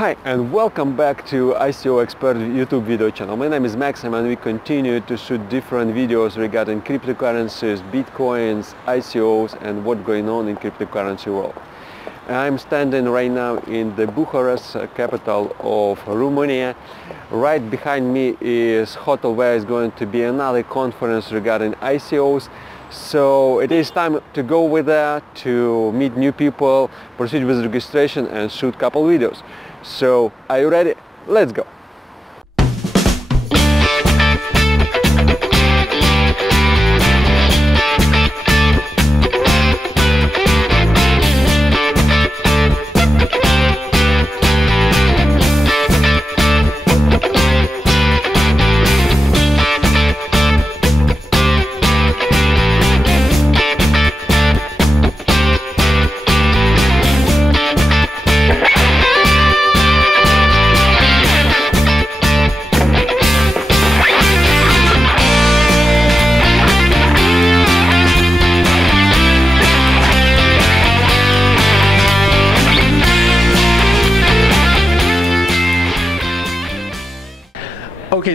Hi and welcome back to ICO Expert YouTube video channel. My name is Maxim and we continue to shoot different videos regarding cryptocurrencies, bitcoins, ICOs and what's going on in cryptocurrency world. I'm standing right now in the Bucharest, capital of Romania. Right behind me is hotel where is going to be another conference regarding ICOs. So it is time to go with that, to meet new people, proceed with registration and shoot a couple videos. So are you ready? Let's go!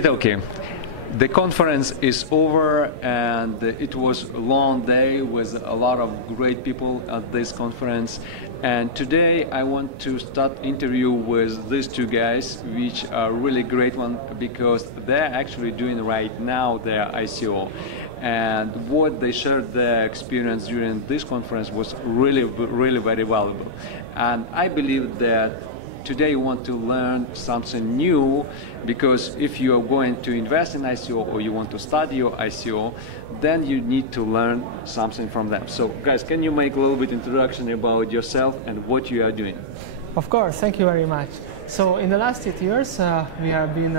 Okay. The conference is over and it was a long day with a lot of great people at this conference, and today I want to start interview with these two guys, which are really great one because they're actually doing right now their ICO, and what they shared their experience during this conference was really very valuable. And I believe that today you want to learn something new, because if you are going to invest in ICO or you want to study your ICO, then you need to learn something from them. So guys, can you make a little bit introduction about yourself and what you are doing? Of course, thank you very much. So in the last 8 years, we have been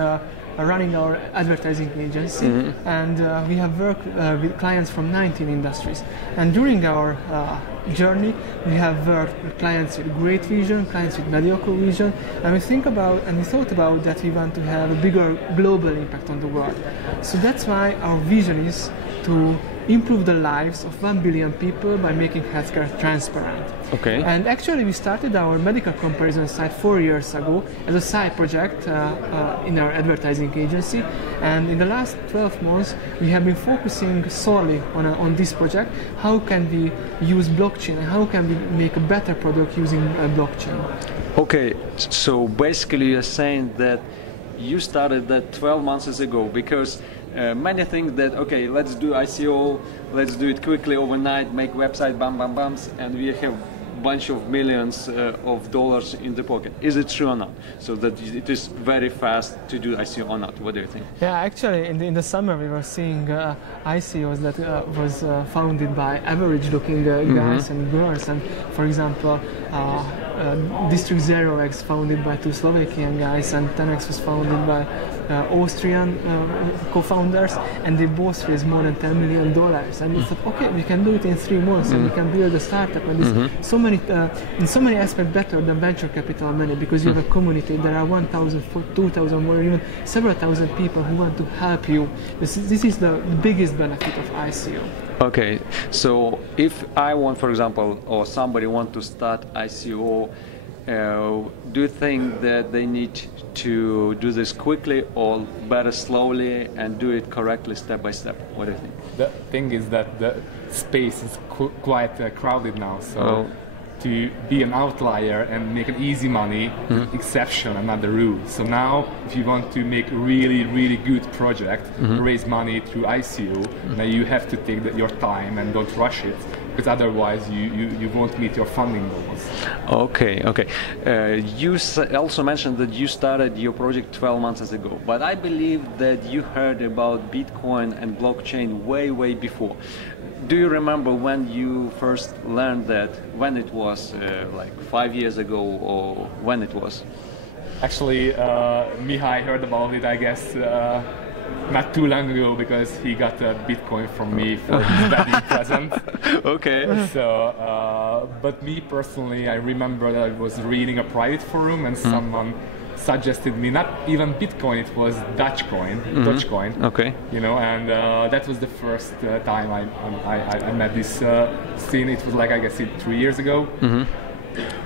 running our advertising agency, and we have worked with clients from 19 industries. And during our journey, we have worked with clients with great vision, clients with mediocre vision, and we thought about that we want to have a bigger global impact on the world. So that's why our vision is to improve the lives of 1 billion people by making healthcare transparent. Okay. And actually we started our medical comparison site 4 years ago as a side project in our advertising agency, and in the last 12 months we have been focusing solely on this project. How can we use blockchain and how can we make a better product using blockchain? Okay, so basically you're saying that you started that 12 months ago because many think that, okay, let's do ICO, let's do it quickly overnight, make website, bams, and we have a bunch of millions of dollars in the pocket. Is it true or not? So that it is very fast to do ICO or not? What do you think? Yeah, actually in the summer we were seeing ICOs that was founded by average-looking guys and girls, and for example, District 0x founded by 2 Slovakian guys, and 10x was founded by Austrian co-founders, and they both raised more than $10 million. And we thought, okay, we can do it in 3 months, and we can build a startup, and it's in so many aspects better than venture capital money, because you have a community. There are 1,000, 2,000, or even several thousand people who want to help you. This is the biggest benefit of ICO. Okay, so if I want, for example, or somebody want to start ICO, do you think that they need to do this quickly or better slowly and do it correctly step by step? What do you think? The thing is that the space is quite crowded now, so to be an outlier and make an easy money, exception and not the rule. So now, if you want to make a really good project, raise money through ICO, now you have to take your time and don't rush it, because otherwise you won't meet your funding goals. Okay. You also mentioned that you started your project 12 months ago, but I believe that you heard about Bitcoin and blockchain way before. Do you remember when you first learned that? When it was, like 5 years ago, or when it was? Actually, Mihai heard about it, I guess, not too long ago, because he got a Bitcoin from me for his wedding present. Okay. So, but me personally, I remember that I was reading a private forum and someone suggested me not even Bitcoin, it was Dogecoin. Okay. You know, and that was the first time I met this scene. It was like, I guess, 3 years ago.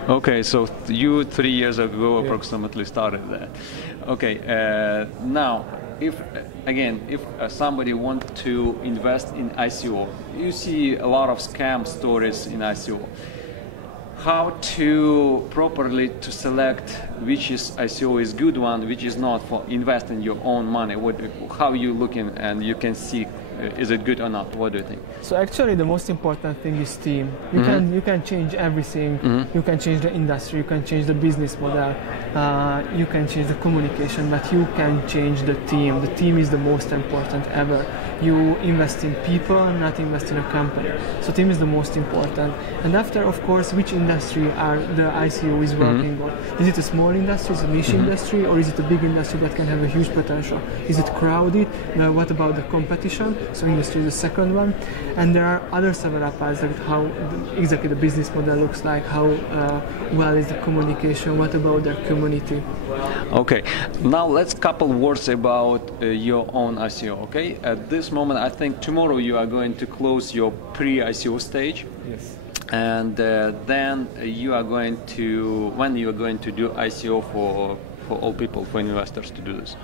Okay, so you 3 years ago approximately started that. Okay, now if somebody wants to invest in ICO, you see a lot of scam stories in ICO. How to properly to select which is ICO is good one, which is not for investing your own money? How you looking and you can see is it good or not? What do you think? So actually the most important thing is team. You can change everything. You can change the industry, you can change the business model, you can change the communication, but you can change the team. The team is the most important ever. You invest in people and not invest in a company. So team is the most important. And after, of course, which industry are the ICO is working on? Is it a small industry, is it a niche industry, or is it a big industry that can have a huge potential? Is it crowded? What about the competition? So industry is the second one. And there are other several parts, like how exactly the business model looks like, how well is the communication, what about their community. Okay, now let's couple words about your own ICO, okay? At this moment, I think tomorrow you are going to close your pre-ICO stage. Yes. And then you are going to, when you are going to do ICO for all people, for investors to do this?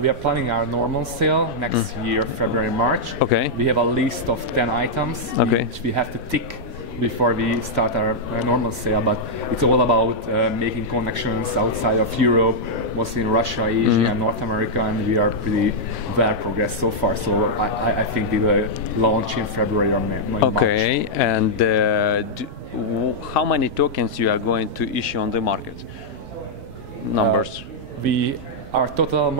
We are planning our normal sale next year, February, March. Okay. We have a list of 10 items which we have to tick before we start our normal sale, but it's all about making connections outside of Europe, mostly in Russia, Asia, and North America, and we are pretty well progressed so far. So I think we will launch in February or March. Okay, and how many tokens you are going to issue on the market? Numbers. Our total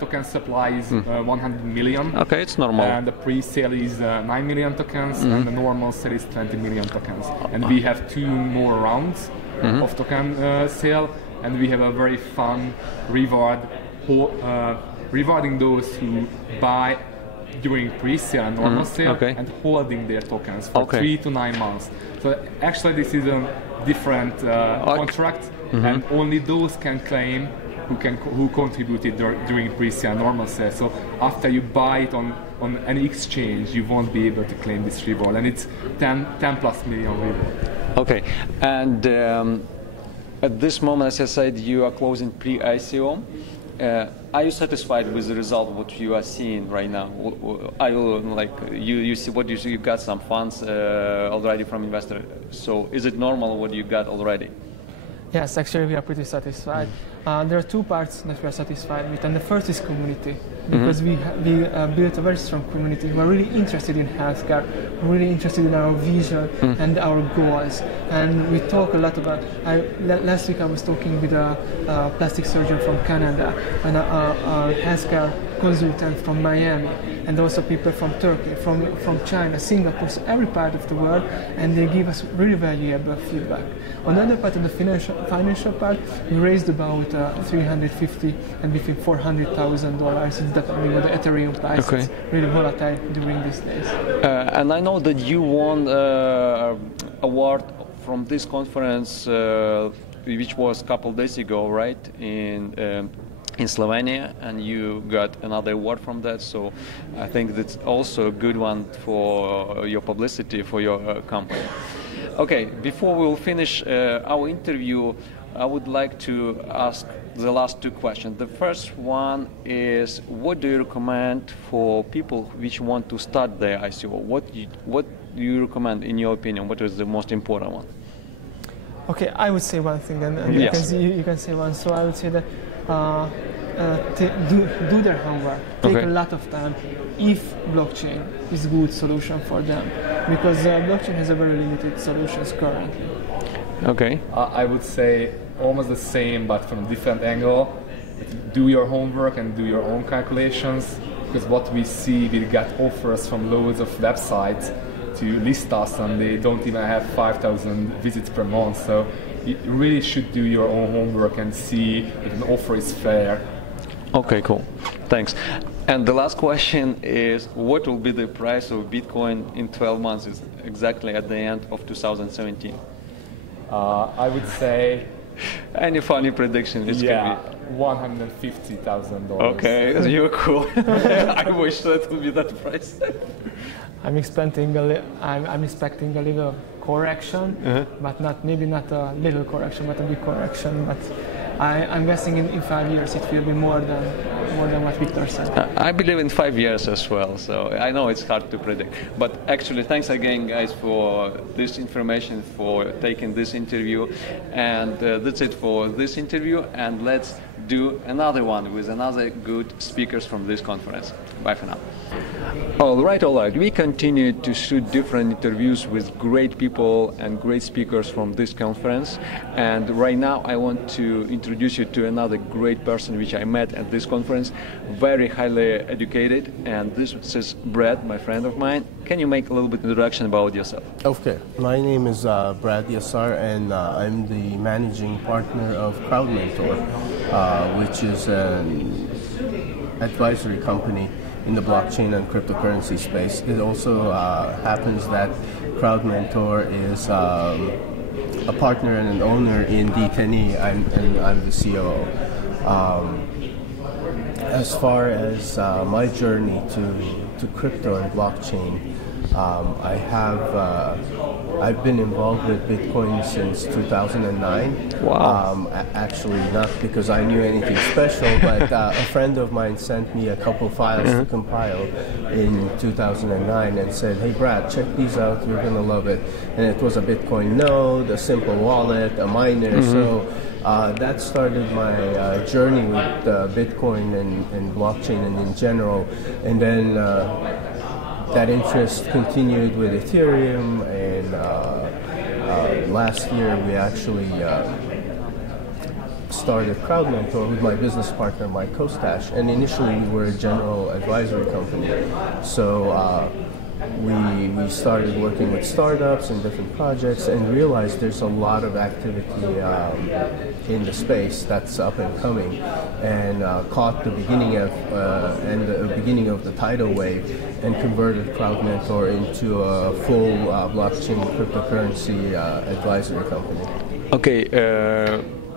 token supply is 100 million. Okay, it's normal. And the pre-sale is 9 million tokens, and the normal sale is 20 million tokens. And we have 2 more rounds of token sale, and we have a very fun reward, rewarding those who buy during pre-sale and normal sale and holding their tokens for 3 to 9 months. So actually this is a different contract, and only those can claim who contributed during pre-sale and normal sale. So after you buy it on any exchange, you won't be able to claim this reward, and it's 10 plus million reward. Okay, and at this moment, as I said, you are closing pre-ICO. Are you satisfied with the result what you are seeing right now? Are you like you see what you see? You got some funds already from investor. So is it normal what you got already? Yes, actually we are pretty satisfied. There are 2 parts that we are satisfied with, and the first is community, because we built a very strong community who are really interested in healthcare, really interested in our vision and our goals. And we talk a lot about, last week I was talking with a plastic surgeon from Canada and a healthcare consultant from Miami, and also people from Turkey, from China, Singapore, so every part of the world, and they give us really valuable feedback. On the other part of the financial part, we raised about 350 and between $400,000. It's depending on the Ethereum price. Okay. It's really volatile during these days. And I know that you won award from this conference, which was a couple days ago, right? In Slovenia, and you got another award from that, so I think that's also a good one for your publicity for your company. Okay, before we'll finish our interview, I would like to ask the last 2 questions. The first one is, what do you recommend for people which want to start their ICO? What do you recommend, in your opinion? What is the most important one? Okay, I would say one thing, and yes. you can say one. So I would say that do their homework. Take a lot of time if blockchain is a good solution for them, because blockchain has a very limited solutions currently. Okay. I would say almost the same, but from a different angle. Do your homework and do your own calculations, because what we see, we get offers from loads of websites to list us, and they don't even have 5,000 visits per month. So you really should do your own homework and see if an offer is fair. Okay, cool. Thanks. And the last question is, what will be the price of Bitcoin in 12 months, is exactly at the end of 2017? I would say... Any funny prediction? It can be $150,000. Okay, you're cool. I wish that would be that price. I'm expecting a little correction, but maybe not a little correction, but a big correction. But I'm guessing in 5 years it will be more than what Victor said. I believe in 5 years as well, so I know it's hard to predict. But actually, thanks again, guys, for this information, for taking this interview. And that's it for this interview. And let's do another one with another good speakers from this conference. Bye for now. All right. We continue to shoot different interviews with great people and great speakers from this conference. And right now I want to introduce you to another great person which I met at this conference, very highly educated. And this is Brad, my friend of mine. Can you make a little bit introduction about yourself? Okay. My name is Brad Yasar, and I'm the managing partner of CrowdMentor, which is an advisory company in the blockchain and cryptocurrency space. It also happens that CrowdMentor is a partner and an owner in D10e, and I'm the COO. As far as my journey to crypto and blockchain, I've been involved with Bitcoin since 2009. Wow. Actually, not because I knew anything special, but a friend of mine sent me a couple files to compile in 2009 and said, "Hey Brad, check these out, you're going to love it." And it was a Bitcoin node, a simple wallet, a miner. So that started my journey with Bitcoin and blockchain and in general. And then that interest continued with Ethereum, and last year we actually started CrowdMentor with my business partner, Mike Kostash, and initially we were a general advisory company. So we started working with startups and different projects and realized there's a lot of activity in the space that's up and coming, and caught the beginning of the tidal wave and converted CrowdMentor into a full blockchain cryptocurrency advisory company. Okay.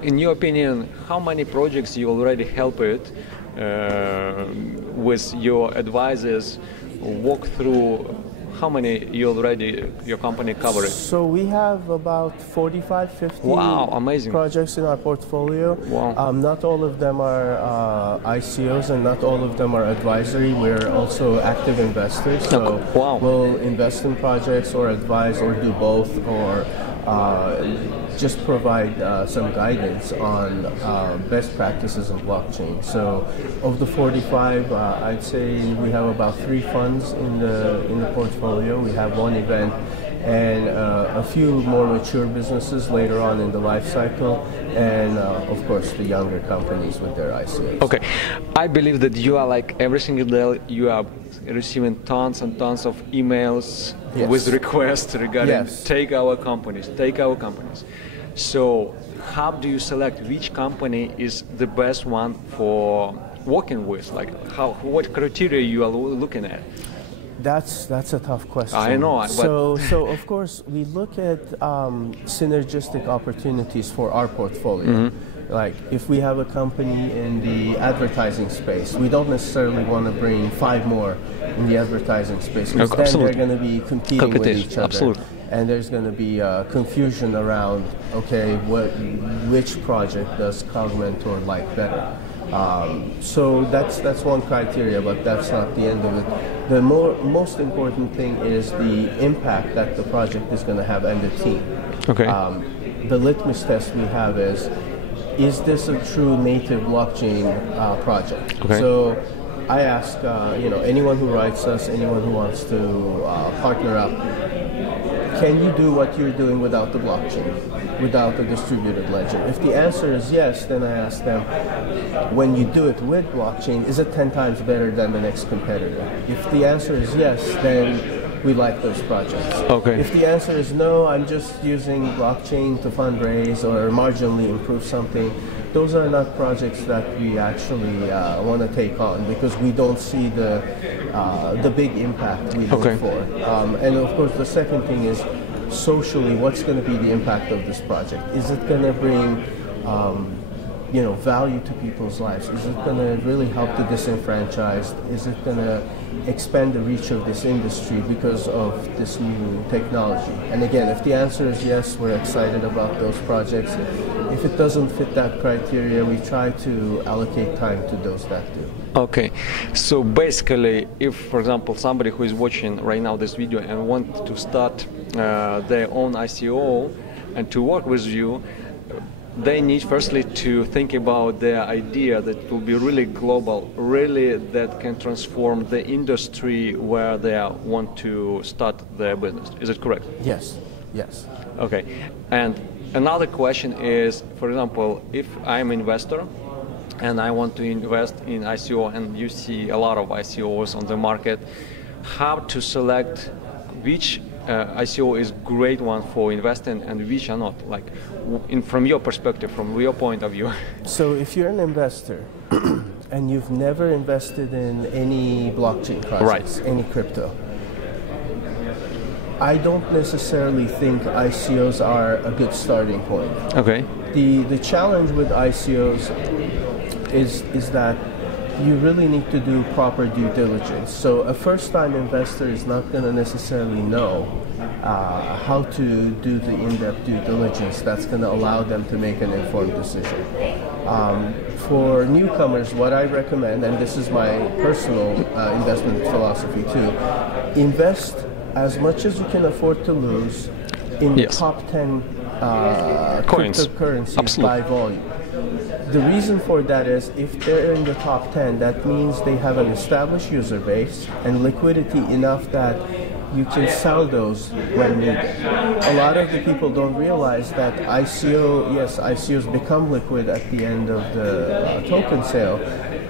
In your opinion, how many projects you already helped with your advisors? Walk through how many your company covered? So we have about 45, 50 wow, amazing. projects in our portfolio. Wow. Not all of them are ICOs and not all of them are advisory. We're also active investors. So wow. We'll invest in projects or advise or do both, or just provide some guidance on best practices of blockchain. So of the 45, I'd say we have about 3 funds in the portfolio. We have 1 event and a few more mature businesses later on in the life cycle, and of course the younger companies with their ICOs. Okay, I believe that you are like every single day you are receiving tons and tons of emails yes. with requests regarding yes. take our companies. So how do you select which company is the best one for working with? Like what criteria you are looking at? That's a tough question. I know. So of course we look at synergistic opportunities for our portfolio. Mm-hmm. Like if we have a company in the advertising space, we don't necessarily want to bring 5 more in the advertising space, because then they're going to be competing with each other. Absolutely. And there's going to be confusion around, okay, which project does CrowdMentor like better? So that's one criteria, but that's not the end of it. The most important thing is the impact that the project is going to have and the team. Okay. The litmus test we have is this a true native blockchain project? Okay. So I ask anyone who writes us, anyone who wants to partner up, can you do what you're doing without the blockchain, without the distributed ledger? If the answer is yes, then I ask them, when you do it with blockchain, is it 10 times better than the next competitor? If the answer is yes, then we like those projects. Okay. If the answer is no, I'm just using blockchain to fundraise or marginally improve something, those are not projects that we actually want to take on, because we don't see the big impact we look for. And of course, the second thing is socially, what's going to be the impact of this project? Is it going to bring value to people's lives? Is it going to really help the disenfranchised? Is it going to expand the reach of this industry because of this new technology? And again, if the answer is yes, we're excited about those projects. If it doesn't fit that criteria, we try to allocate time to those that do. Okay, so basically, if, for example, somebody who is watching right now this video and want to start their own ICO and to work with you, they need firstly to think about their idea that will be really global, really that can transform the industry where they want to start their business. Is it correct? Yes, yes. Okay, and another question is, for example, if I'm an investor and I want to invest in ICO, and you see a lot of ICOs on the market, how to select which ICO is great one for investing and which are not, like from your perspective, from your point of view? So if you're an investor and you've never invested in any blockchain projects, right, any crypto, I don't necessarily think ICOs are a good starting point. Okay. The challenge with ICOs is that you really need to do proper due diligence. So a first-time investor is not going to necessarily know how to do the in-depth due diligence that's going to allow them to make an informed decision. For newcomers, what I recommend, and this is my personal investment philosophy too, invest as much as you can afford to lose in the top 10 cryptocurrencies Absolutely. by volume. The reason for that is if they're in the top 10, that means they have an established user base and liquidity enough that you can sell those when needed. A lot of the people don't realize that ICOs become liquid at the end of the token sale,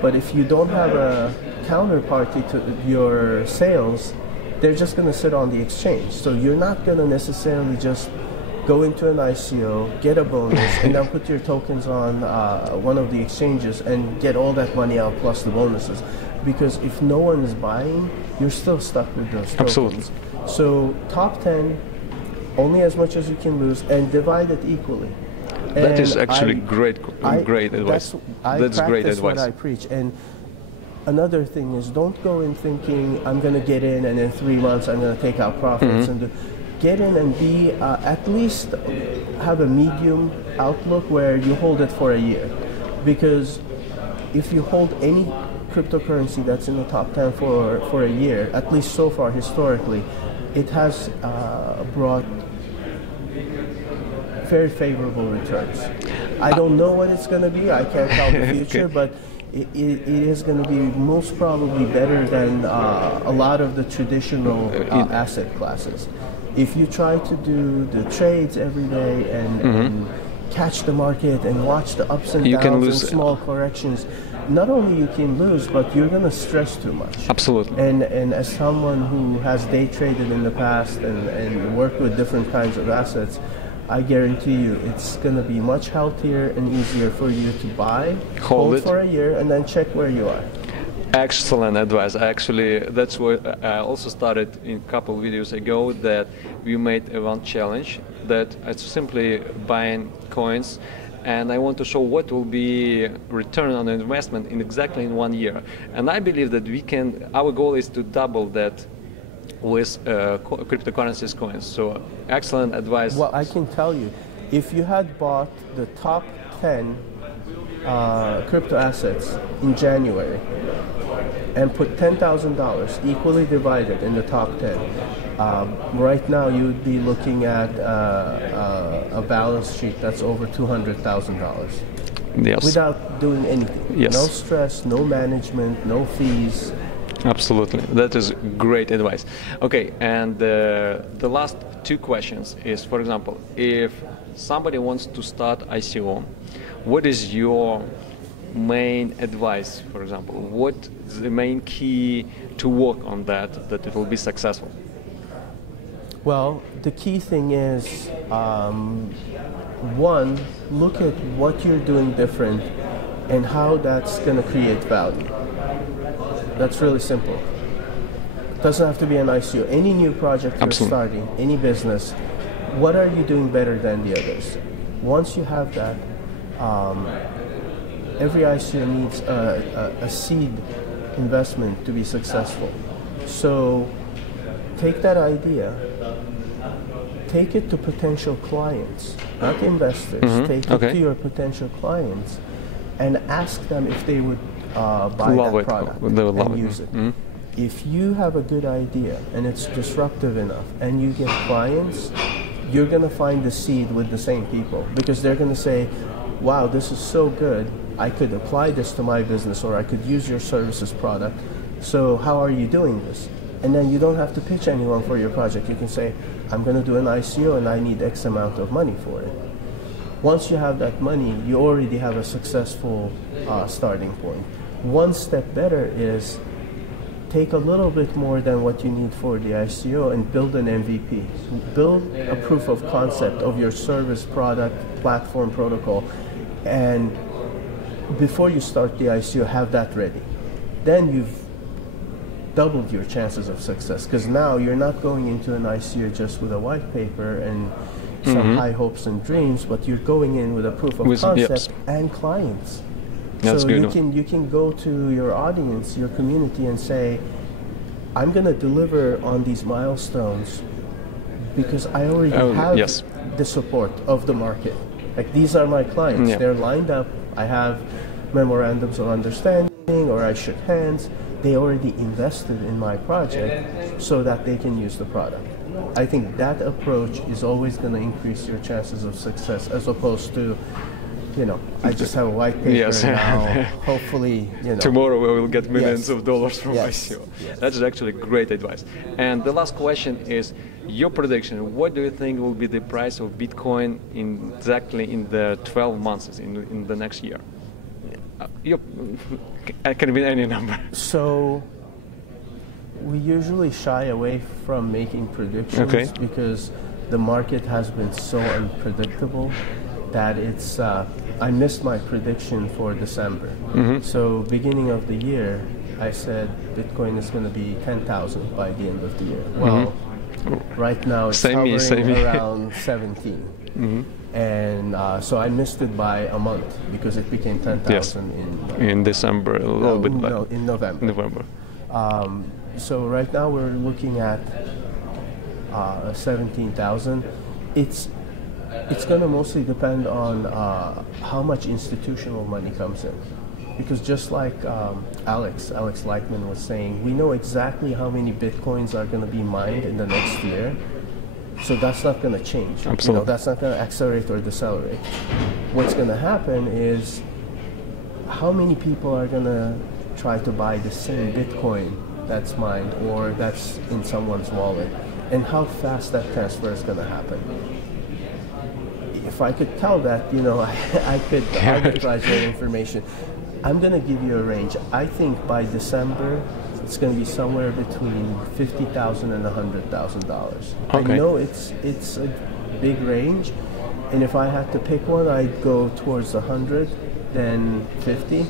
but if you don't have a counterparty to your sales, they're just going to sit on the exchange. So you're not going to necessarily just go into an ICO, get a bonus, and then put your tokens on one of the exchanges and get all that money out plus the bonuses. Because if no one is buying, you're still stuck with those tokens. Absolutely. So top 10, only as much as you can lose, and divide it equally. That is actually great advice. That's great advice. What I preach. And another thing is, don't go in thinking, I'm going to get in and in 3 months I'm going to take out profits. And get in and be at least have a medium outlook where you hold it for a year. Because if you hold any cryptocurrency that's in the top 10 for a year, at least so far historically, it has brought very favorable returns. I don't know what it's going to be, I can't tell the future, but it is going to be most probably better than a lot of the traditional asset classes. If you try to do the trades every day and catch the market and watch the ups and downs and small corrections, not only you can lose, but you're going to stress too much. Absolutely. And as someone who has day traded in the past and worked with different kinds of assets, I guarantee you it's going to be much healthier and easier for you to buy, hold for a year, and then check where you are. Excellent advice. Actually, that's what I also started in a couple of videos ago, that we made one challenge that it's simply buying coins, and I want to show what will be return on investment in exactly in 1 year. And I believe that we can, our goal is to double that with cryptocurrencies coins. So excellent advice. Well, I can tell you, if you had bought the top 10 crypto assets in January and put $10,000 equally divided in the top 10, right now you would be looking at a balance sheet that's over $200,000. Yes. Without doing anything. Yes. No stress, no management, no fees. Absolutely. That is great advice. Okay, and the last two questions is, for example, if somebody wants to start ICO, what is your main advice, for example? What is the main key to work on that it will be successful? Well, the key thing is, one, look at what you're doing different and how that's going to create value. That's really simple. It doesn't have to be an ICO. Any new project you're starting, any business, what are you doing better than the others? Once you have that, every ICO needs a seed investment to be successful. So take that idea, take it to potential clients, not investors. Take it to your potential clients and ask them if they would buy that product and use it. If you have a good idea and it's disruptive enough and you get clients, you're going to find the seed with the same people, because they're going to say, wow, this is so good, I could apply this to my business, or I could use your services product. So how are you doing this? And then you don't have to pitch anyone for your project. You can say, I'm going to do an ICO and I need X amount of money for it. Once you have that money, you already have a successful starting point. One step better is take a little bit more than what you need for the ICO and build an MVP. Build a proof of concept of your service, product, platform, protocol, and before you start the ICO, have that ready. Then you've doubled your chances of success, because now you're not going into an ICO just with a white paper and some high hopes and dreams, but you're going in with a proof of concept and clients. That's so good. You can go to your audience, your community, and say, I'm going to deliver on these milestones because I already have the support of the market. Like, these are my clients. They're lined up. I have memorandums of understanding, or I shook hands. They already invested in my project so that they can use the product. I think that approach is always going to increase your chances of success, as opposed to, you know, I just have a white paper now, hopefully, you know. Tomorrow we will get millions of dollars from ICO. That is actually great advice. And the last question is, your prediction, what do you think will be the price of Bitcoin exactly in the 12 months, in the next year? I can be any number. So we usually shy away from making predictions because the market has been so unpredictable that it's, I missed my prediction for December. So beginning of the year, I said Bitcoin is going to be 10,000 by the end of the year. Well, right now it's hovering around 17. And so I missed it by a month because it became 10,000 in December, a little bit back. No, in November. So right now we're looking at 17,000. It's going to mostly depend on how much institutional money comes in, because just like Alex Lightman was saying, we know exactly how many Bitcoins are going to be mined in the next year. So that's not going to change. Absolutely. You know, that's not going to accelerate or decelerate. What's going to happen is how many people are going to try to buy the same Bitcoin that's mined or that's in someone's wallet, and how fast that transfer is going to happen. If I could tell that, you know, I could arbitrage that information. I'm going to give you a range. I think by December, it's going to be somewhere between $50,000 and $100,000. I know it's a big range, and if I had to pick one, I'd go towards 100, then 50.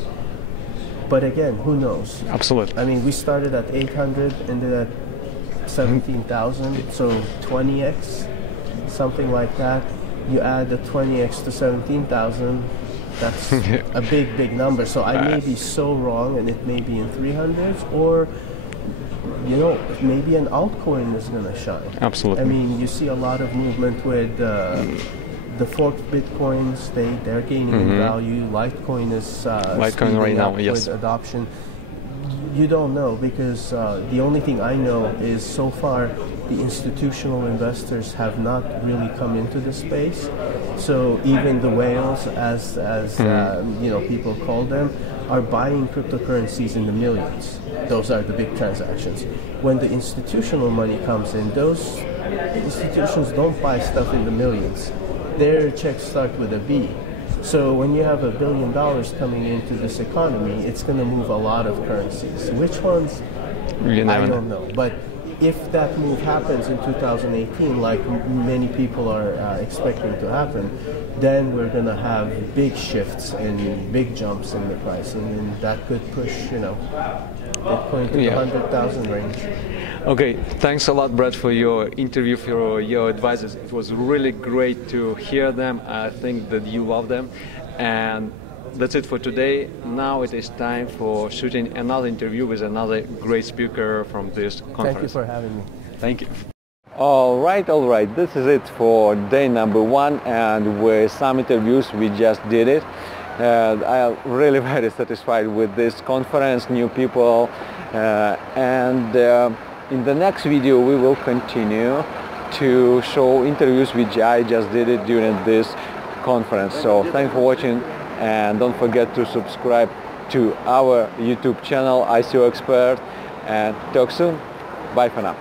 But again, who knows? Absolutely. I mean, we started at 800, ended at 17,000, so 20x, something like that. You add the 20x to 17,000. That's a big number. So I may be so wrong, and it may be in 300s, or, you know, maybe an altcoin is going to shine. Absolutely. I mean, you see a lot of movement with the forked Bitcoins. They're gaining in value. Litecoin is Litecoin right now, with adoption. You don't know, because the only thing I know is so far the institutional investors have not really come into the space. So even the whales, as you know, people call them, are buying cryptocurrencies in the millions. Those are the big transactions. When the institutional money comes in, those institutions don't buy stuff in the millions. Their checks start with a B. So when you have $1 billion coming into this economy, it's going to move a lot of currencies. Which ones? I don't know. But if that move happens in 2018, like many people are expecting to happen, then we're going to have big shifts and big jumps in the pricing, and that could push, you know, Bitcoin to the 100,000 range. Okay, thanks a lot, Brad, for your interview, for your advices. It was really great to hear them. I think that you love them, and that's it for today. Now it is time for shooting another interview with another great speaker from this conference. Thank you for having me. Thank you. All right. This is it for day number 1, and with some interviews we just did it. I'm really very satisfied with this conference, new people, and in the next video we will continue to show interviews which I just did it during this conference. So thanks for watching, and don't forget to subscribe to our YouTube channel ICO Expert, and talk soon. Bye for now.